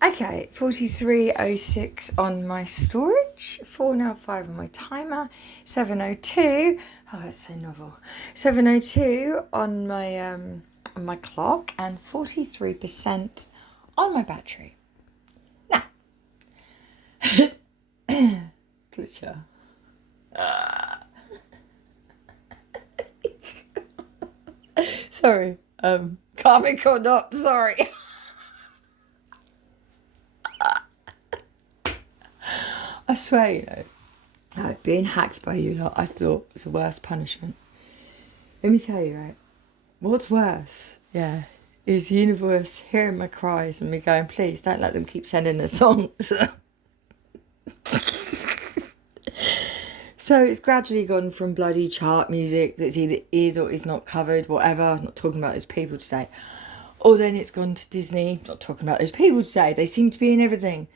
Okay, 43:06 on my storage, 4:05 on my timer, 7:02. Oh, that's so novel. 7:02 on my clock, and 43% on my battery. Now, Glitcher. Sorry. Karmic or not, sorry. I swear, being hacked by you lot, I thought was the worst punishment. Let me tell you, right? What's worse, is the universe hearing my cries and me going, please don't let them keep sending their songs. So it's gradually gone from bloody chart music that's either is or is not covered, whatever. I'm not talking about those people today. Or then it's gone to Disney. Not talking about those people today. They seem to be in everything.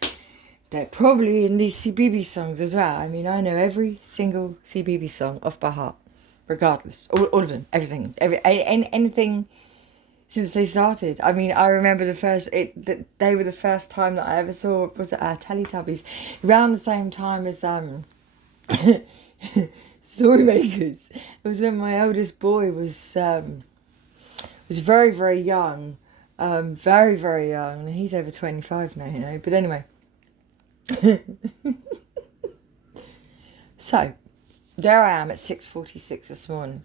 They're probably in these Ceebeebies songs as well. I mean, I know every single Ceebeebies song off by heart, regardless. All of them, everything, anything since they started. I mean, I remember they were the first time that I ever saw, was it Teletubbies, around the same time as Storymakers. It was when my eldest boy was very, very young, very, very young. He's over 25 now, But anyway. So, there I am at 6:46 this morning,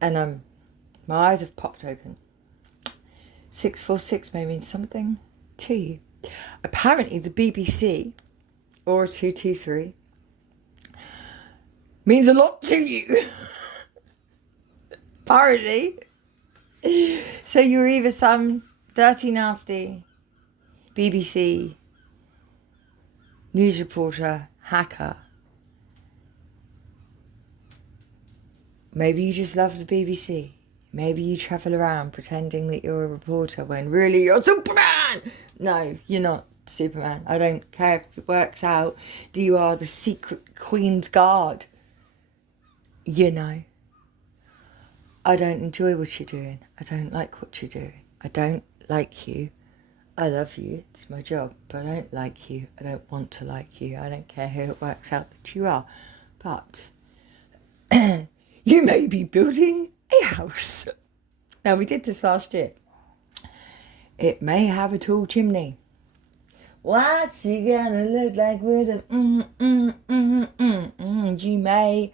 and my eyes have popped open. 6:46 may mean something to you. Apparently, the BBC or 223 means a lot to you. Apparently. So you're either some dirty, nasty BBC news reporter, hacker. Maybe you just love the BBC. Maybe you travel around pretending that you're a reporter when really you're Superman. No, you're not Superman. I don't care if it works out that you are the secret Queen's Guard. I don't enjoy what you're doing. I don't like what you're doing. I don't like you. I love you. It's my job. But I don't like you. I don't want to like you. I don't care who it works out that you are. But you may be building a house. Now, we did this last year. It may have a tall chimney. What's she gonna look like with a You may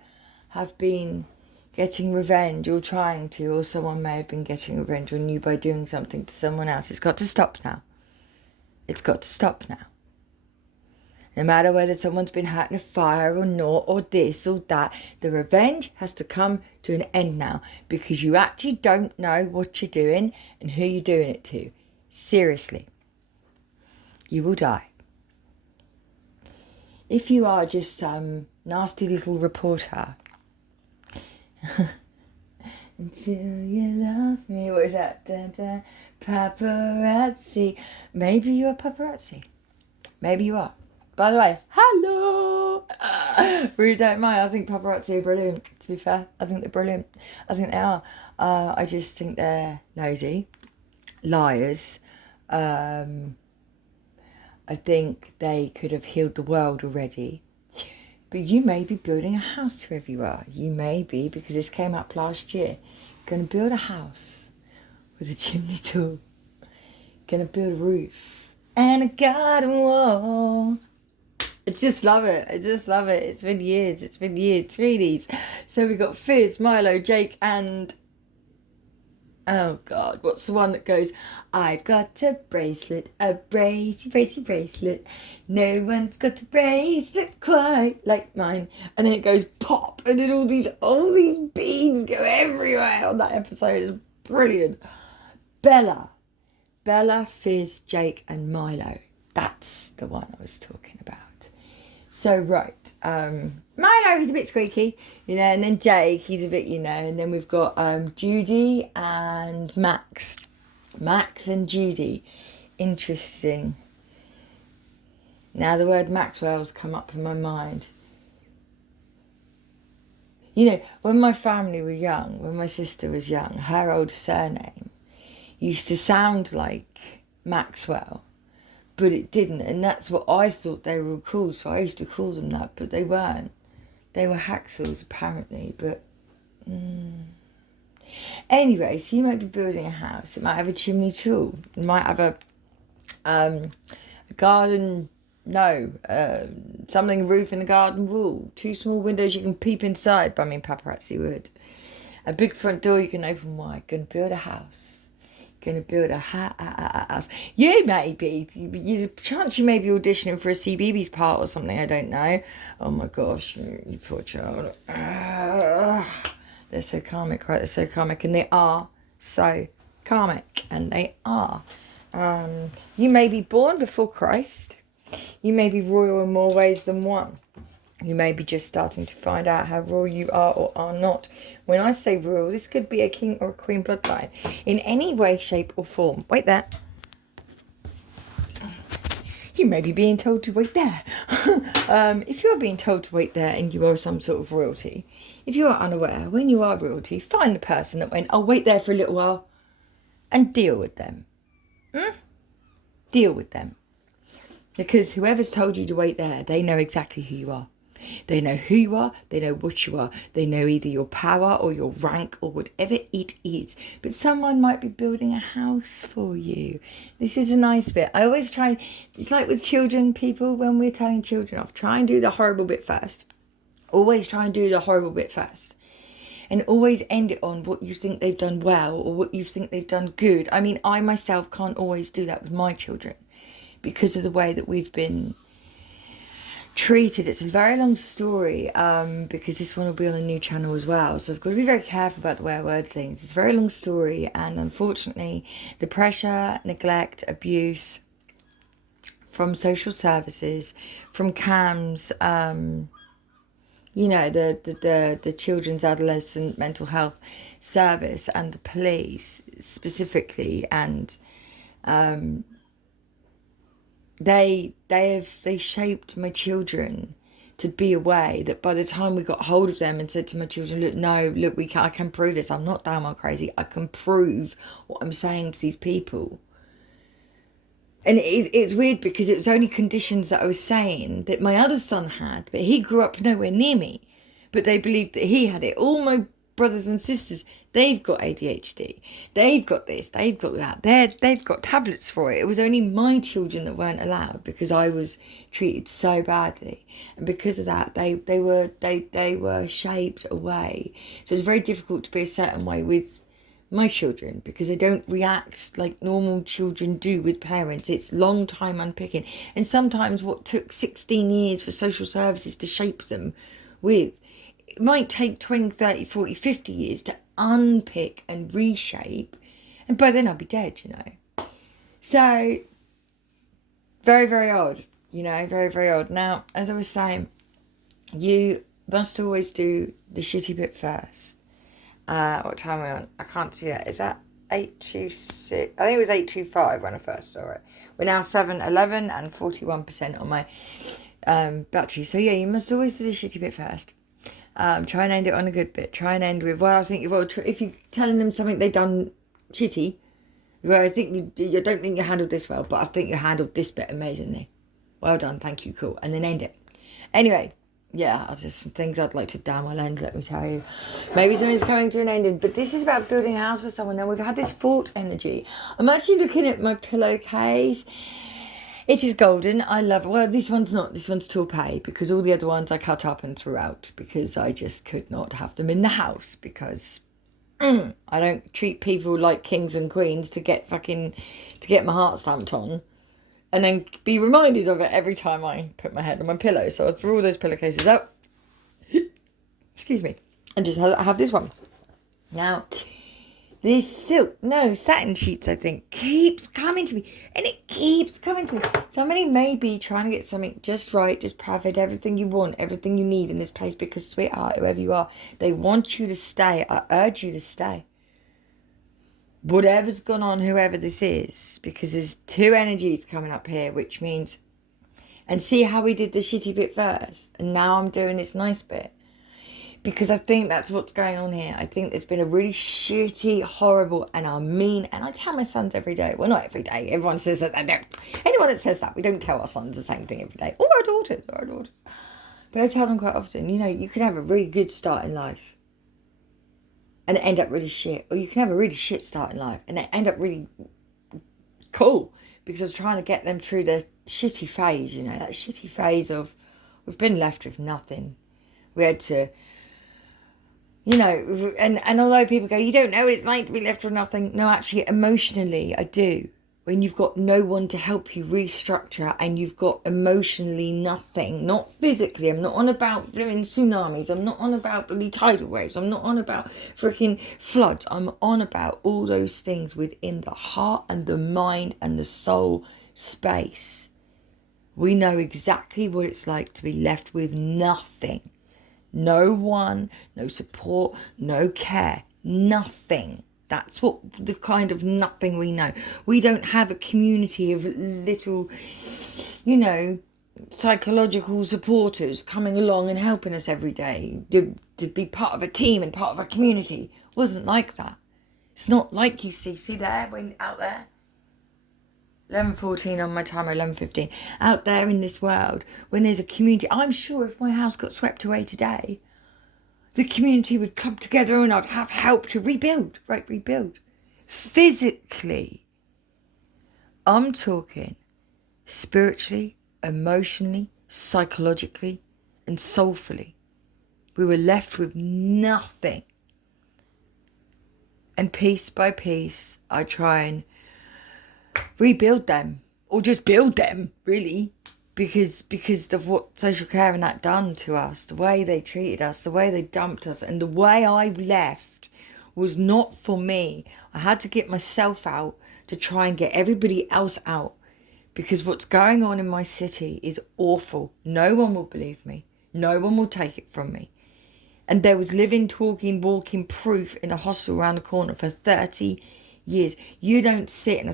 have been getting revenge, or trying to, or someone may have been getting revenge on you by doing something to someone else. It's got to stop now. It's got to stop now. No matter whether someone's been hurt in a fire or not, or this or that, the revenge has to come to an end now, because you actually don't know what you're doing and who you're doing it to. Seriously. You will die. If you are just some nasty little reporter, until you love me, what is that? Paparazzi. Maybe you're a paparazzi. Maybe you are. By the way, hello. Really don't mind. I think paparazzi are brilliant, to be fair. I think they're brilliant. I think they are. I just think they're nosy, liars. I think they could have healed the world already. But you may be building a house wherever you are. You may be, because this came up last year, going to build a house with a chimney tool. Going to build a roof and a garden wall. I just love it. It's been years. 3Ds. So we got Fizz, Milo, Jake, and oh God, what's the one that goes, I've got a bracelet, a bracelet. No one's got a bracelet quite like mine. And then it goes pop, and then all these beads go everywhere on that episode. It's brilliant. Bella, Fizz, Jake, and Milo. That's the one I was talking about. So, right, Milo, he's a bit squeaky, and then Jake, he's a bit, and then we've got Judy and Max. Max and Judy. Interesting. Now, the word Maxwell's come up in my mind. When my family were young, when my sister was young, her old surname used to sound like Maxwell, but it didn't. And that's what I thought they were called. So I used to call them that, but they weren't. They were hacksaws, apparently. But anyway, so you might be building a house. It might have a chimney tool. It might have a garden, something roof in the garden wall. 2 small windows you can peep inside. But I mean, paparazzi would. A big front door you can open wide. Gonna build a house. Gonna build a house. You may be. There's a chance you may be auditioning for a Ceebeebies part or something. I don't know. Oh my gosh, you poor child. They're so karmic, right? They're so karmic, and they are so karmic, and they are. You may be born before Christ. You may be royal in more ways than one. You may be just starting to find out how royal you are or are not. When I say royal, this could be a king or a queen bloodline in any way, shape or form. Wait there. You may be being told to wait there. If you are being told to wait there and you are some sort of royalty, if you are unaware, when you are royalty, find the person that went, I'll wait there for a little while, and deal with them. Deal with them. Because whoever's told you to wait there, they know exactly who you are. They know who you are, they know what you are, they know either your power or your rank or whatever it is. But someone might be building a house for you. This is a nice bit. I always try, it's like with children, people, when we're telling children off, try and do the horrible bit first. Always try and do the horrible bit first. And always end it on what you think they've done well or what you think they've done good. I mean, I myself can't always do that with my children because of the way that we've been treated. It's a very long story because this one will be on a new channel as well, so I've got to be very careful about the way I word things. It's a very long story, and unfortunately the pressure, neglect, abuse from social services, from CAMS, the children's adolescent mental health service and the police specifically, and They shaped my children to be a way that by the time we got hold of them and said to my children, I can prove this. I'm not damn well crazy. I can prove what I'm saying to these people. And it's weird because it was only conditions that I was saying that my other son had, but he grew up nowhere near me. But they believed that he had it. All my brothers and sisters, they've got ADHD, they've got this, they've got that, they've got tablets for it. It was only my children that weren't allowed because I was treated so badly, and because of that they were shaped away. So it's very difficult to be a certain way with my children because they don't react like normal children do with parents. It's long time unpicking, and sometimes what took 16 years for social services to shape them with, it might take 20, 30, 40, 50 years to unpick and reshape. And by then I'll be dead, So, very, very odd. Very, very odd. Now, as I was saying, you must always do the shitty bit first. What time are we on? I can't see that. Is that 8:26? I think it was 8:25 when I first saw it. We're now 7:11 and 41% on my battery. So yeah, you must always do the shitty bit first. Try and end it on a good bit. Try and end with, if you're telling them something they've done shitty, I don't think you handled this well, but I think you handled this bit amazingly. Well done, thank you, cool. And then end it. Anyway, yeah, there's some things I'd like to damn well end, let me tell you. Maybe something's coming to an ending, but this is about building a house for someone. Now, we've had this fort energy. I'm actually looking at my pillowcase. It is golden. I love it. Well, this one's not. This one's taupe because all the other ones I cut up and threw out because I just could not have them in the house because I don't treat people like kings and queens to get my heart stamped on and then be reminded of it every time I put my head on my pillow. So I threw all those pillowcases out. Excuse me. And just have this one. Now, this satin sheets, I think, keeps coming to me. And it keeps coming to me. Somebody may be trying to get something just right, just perfect, everything you want, everything you need in this place. Because, sweetheart, whoever you are, they want you to stay. I urge you to stay. Whatever's gone on, whoever this is. Because there's 2 energies coming up here, which means... And see how we did the shitty bit first? And now I'm doing this nice bit. Because I think that's what's going on here. I think there's been a really shitty, horrible, and I mean, and I tell my sons every day. Well, not every day. Everyone says that they don't. Anyone that says that, we don't tell our sons the same thing every day. Or our daughters. But I tell them quite often, you can have a really good start in life and end up really shit. Or you can have a really shit start in life and end up really cool. Because I was trying to get them through the shitty phase, that shitty phase of we've been left with nothing. We had to, and although people go, you don't know what it's like to be left with nothing. No, actually, emotionally, I do. When you've got no one to help you restructure and you've got emotionally nothing, not physically. I'm not on about blooming tsunamis. I'm not on about bloody tidal waves. I'm not on about freaking floods. I'm on about all those things within the heart and the mind and the soul space. We know exactly what it's like to be left with nothing. No one, no support, no care, nothing. That's what the kind of nothing we know. We don't have a community of little, psychological supporters coming along and helping us every day to be part of a team and part of a community. It wasn't like that. It's not like you see there, when out there, 11:14 on my timer, 11:15, out there in this world, when there's a community. I'm sure if my house got swept away today, the community would come together and I'd have help to rebuild. Physically. I'm talking spiritually, emotionally, psychologically, and soulfully. We were left with nothing. And piece by piece, I try and rebuild them. Or just build them, really. Because of what social care and that done to us, the way they treated us, the way they dumped us, and the way I left was not for me. I had to get myself out to try and get everybody else out, because what's going on in my city is awful. No one will believe me. No one will take it from me. And there was living, talking, walking proof in a hostel around the corner for 30 years. You don't sit in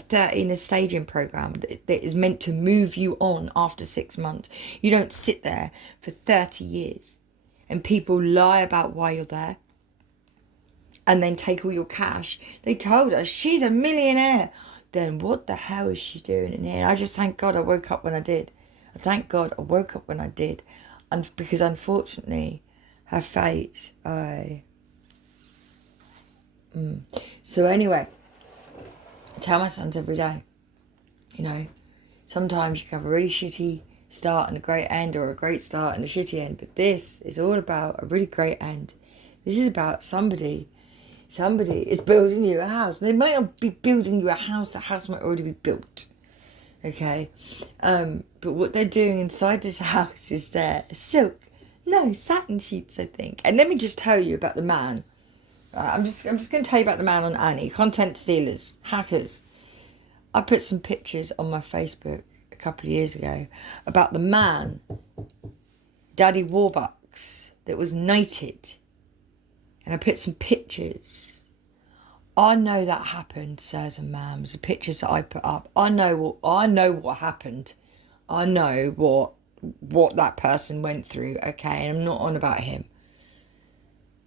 a staging program that is meant to move you on after 6 months. You don't sit there for 30 years and people lie about why you're there and then take all your cash. They told us she's a millionaire. Then what the hell is she doing in here? I just thank God I woke up when I did. And because unfortunately her fate, So anyway, I tell my sons every day, sometimes you can have a really shitty start and a great end, or a great start and a shitty end, but this is all about a really great end. This is about somebody is building you a house. They might not be building you a house, the house might already be built, okay? But what they're doing inside this house is satin sheets, I think. And let me just tell you about the man. I'm just going to tell you about the man on Annie. Content stealers, hackers. I put some pictures on my Facebook a couple of years ago about the man, Daddy Warbucks, that was knighted. And I put some pictures. I know that happened, sirs and ma'ams. The pictures that I put up. I know what happened. I know what that person went through, okay? And I'm not on about him.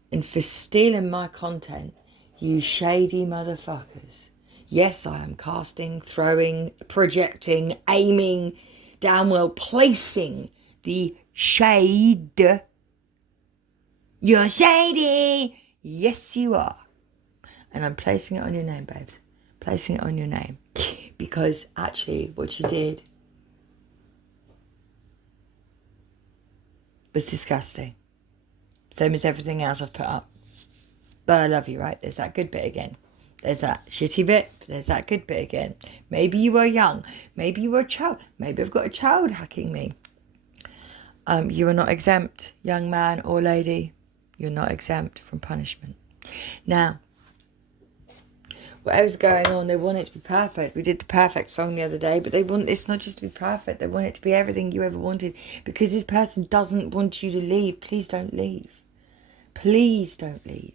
And for stealing my content, you shady motherfuckers. Yes, I am casting, throwing, projecting, aiming, downwell, placing the shade. You're shady. Yes, you are. And I'm placing it on your name, babes. Placing it on your name. Because actually what you did was disgusting. Same as everything else I've put up. But I love you, right? There's that good bit again. There's that shitty bit. There's that good bit again. Maybe you were young. Maybe you were a child. Maybe I've got a child hacking me. You are not exempt, young man or lady. You're not exempt from punishment. Now, whatever's going on, they want it to be perfect. We did the perfect song the other day, but they want it's not just to be perfect. They want it to be everything you ever wanted, because this person doesn't want you to leave. Please don't leave. Please don't leave.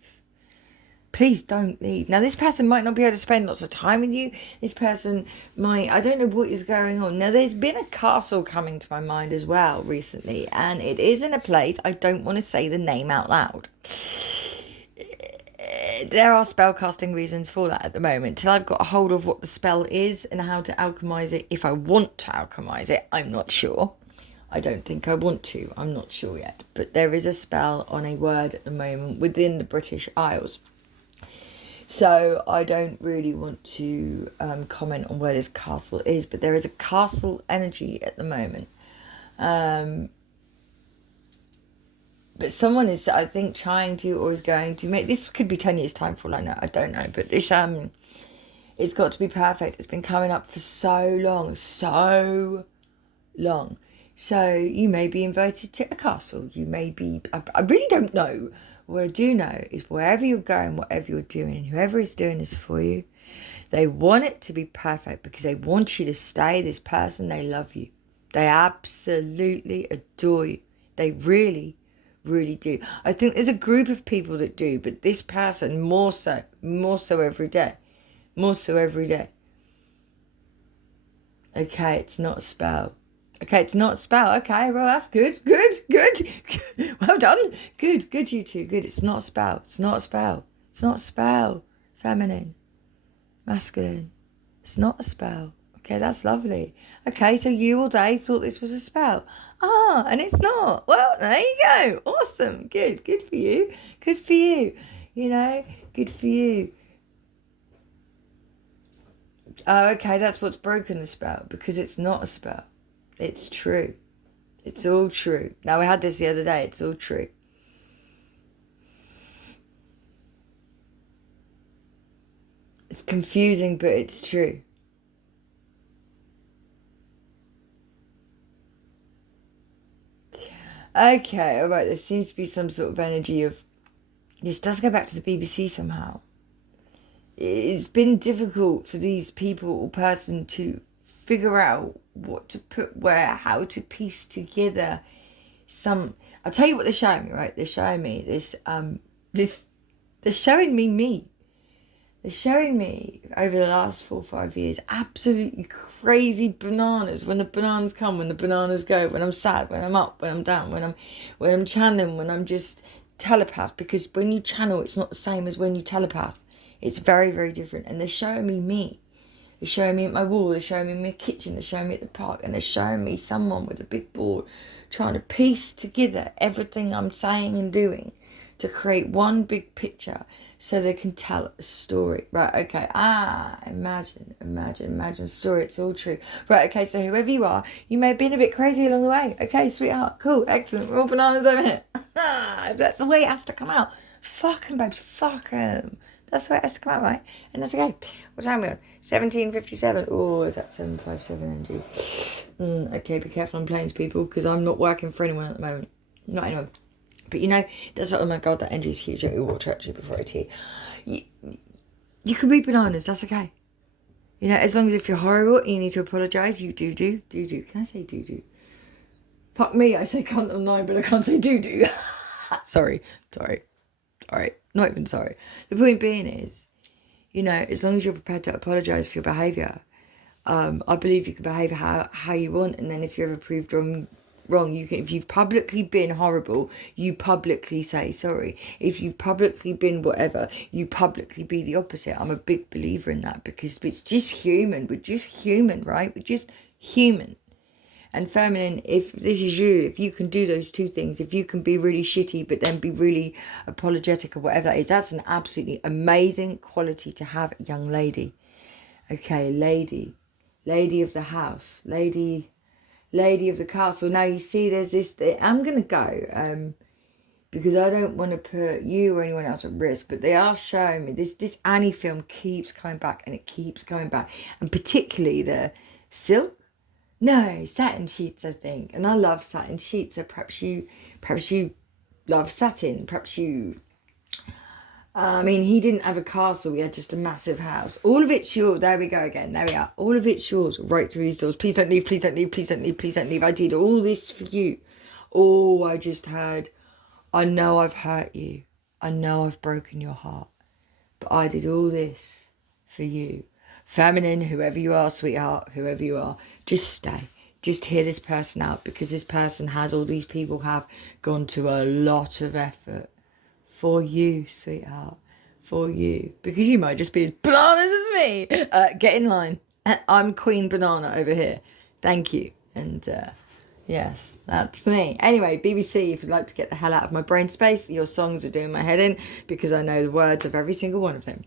Please don't leave. Now, this person might not be able to spend lots of time with you. This person might, I don't know what is going on. Now, there's been a castle coming to my mind as well recently, and it is in a place, I don't want to say the name out loud. There are spellcasting reasons for that at the moment. Till I've got a hold of what the spell is and how to alchemize it. If I want to alchemize it, I'm not sure. I don't think I want to. I'm not sure yet. But there is a spell on a word at the moment within the British Isles. So I don't really want to comment on where this castle is. But there is a castle energy at the moment. But someone is, I think, trying to or is going to make... This could be 10 years' time for all I know. I don't know. But this, it's got to be perfect. It's been coming up for so long. So long. So you may be invited to a castle. You may be... I really don't know. What I do know is wherever you're going, whatever you're doing, and whoever is doing this for you, they want it to be perfect because they want you to stay. This person, they love you. They absolutely adore you. They really do. I think there's a group of people that do, but this person more so every day. Okay, it's not a spell. Okay, well, that's good. Well done. Good, you two. Good. It's not a spell. Feminine. Masculine. It's not a spell. Okay, that's lovely. Okay, so you all day thought this was a spell. And it's not. Well, there you go. Awesome. Good for you. Good for you. Good for you. Oh, okay, that's what's broken the spell, because it's not a spell. It's true. It's all true. Now, we had this the other day. It's all true. It's confusing, but it's true. Okay, all right. There seems to be some sort of energy of... This does go back to the BBC somehow. It's been difficult for these people or person to figure out what to put where, how to piece together some... I'll tell you what they're showing me, right? They're showing me this, they're showing me me. They're showing me, over the last 4 or 5 years, absolutely crazy bananas. When the bananas come, when the bananas go, when I'm sad, when I'm up, when I'm down, when I'm channeling, when I'm just telepath. Because when you channel, it's not the same as when you telepath. It's very, very different. And they're showing me me. They're showing me at my wall. They're showing me in my kitchen. They're showing me at the park. And they're showing me someone with a big board trying to piece together everything I'm saying and doing to create one big picture so they can tell a story. Right, okay. Imagine story. It's all true. Right, okay, so whoever you are, you may have been a bit crazy along the way. Okay, sweetheart, cool, excellent. We're all bananas over here. If that's the way it has to come out. Fuck 'em, babes, fuck 'em. That's the way it has to come out, right? And that's okay. What time are we on? 17:57. Oh, is that 7:57 NG? Okay, be careful on planes, people, because I'm not working for anyone at the moment. Not anyone. But that's what, oh my God, that energy is huge. I water actually before I tea. You can be bananas, that's okay. As long as if you're horrible, you need to apologise, you do. Can I say do? Fuck me, I say cunt on 9, but I can't say do. Sorry. Not even sorry. The point being is, as long as you're prepared to apologise for your behaviour, I believe you can behave how you want, and then if you're ever proved wrong, you can. If you've publicly been horrible, you publicly say sorry. If you've publicly been whatever, you publicly be the opposite. I'm a big believer in that, because it's just human. We're just human, right? We're just human. And feminine, if this is you, if you can do those two things, if you can be really shitty but then be really apologetic or whatever that is, that's an absolutely amazing quality to have, young lady. Okay, lady of the house, lady of the castle. Now you see there's this, I'm going to go because I don't want to put you or anyone else at risk, but they are showing me this Annie film keeps coming back, and it keeps coming back, and particularly the silk. No, satin sheets, I think. And I love satin sheets. So perhaps you love satin. Perhaps you... he didn't have a castle. He had just a massive house. All of it's yours. There we go again. There we are. All of it's yours. Right through these doors. Please don't leave. Please don't leave. Please don't leave. Please don't leave. I did all this for you. Oh, I just heard... I know I've hurt you. I know I've broken your heart. But I did all this for you. Feminine, whoever you are, sweetheart, whoever you are, just stay. Just hear this person out, because this person has, all these people have gone to a lot of effort for you, sweetheart, for you. Because you might just be as bananas as me. Get in line. I'm Queen Banana over here. Thank you. And yes, that's me. Anyway, BBC, if you'd like to get the hell out of my brain space, your songs are doing my head in, because I know the words of every single one of them.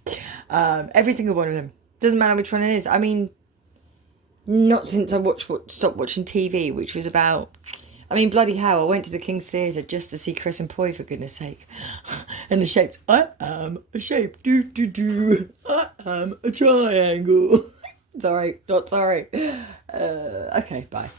Every single one of them. Doesn't matter which one it is. I mean, not since I stopped watching TV, which was about... I mean, bloody hell, I went to the King's Theatre just to see Chris and Poi, for goodness sake. And the shapes, I am a shape, I am a triangle. Sorry, not sorry. Okay, bye.